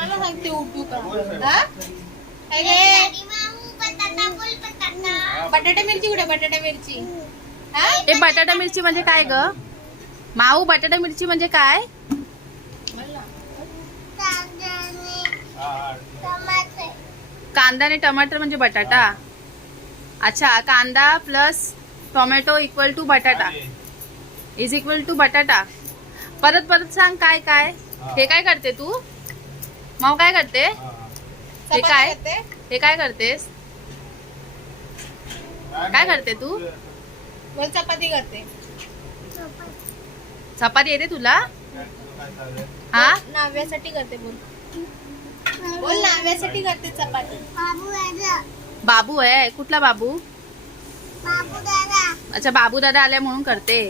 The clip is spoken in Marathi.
कोणाला सांगते उठू का? हा? काय गे? बटाटा मिरची कुठे? बटाटा मिरची हा? ए बटाटा मिरची म्हणजे काय ग माऊ? बटाटा मिरची म्हणजे काय? कांदा आणि टमाटर म्हणजे बटाटा. अच्छा, कांदा प्लस टोमॅटो इक्वल टू बटाटा इज इक्वल टू बटाटा. परत परत सांग काय काय. हे काय करते तू माऊ? काय करते हे? चपाती काय करते? हे काय करतेस? काय करते तू? बोल चपाती करते. चपाती येते तुला? हा, नाव्यासाठी करते. बोल बोल नाव्यासाठी करते चपाती. बाबू आहे. कुठला बाबू? अच्छा, बाबू दादा आल्या म्हणून करते.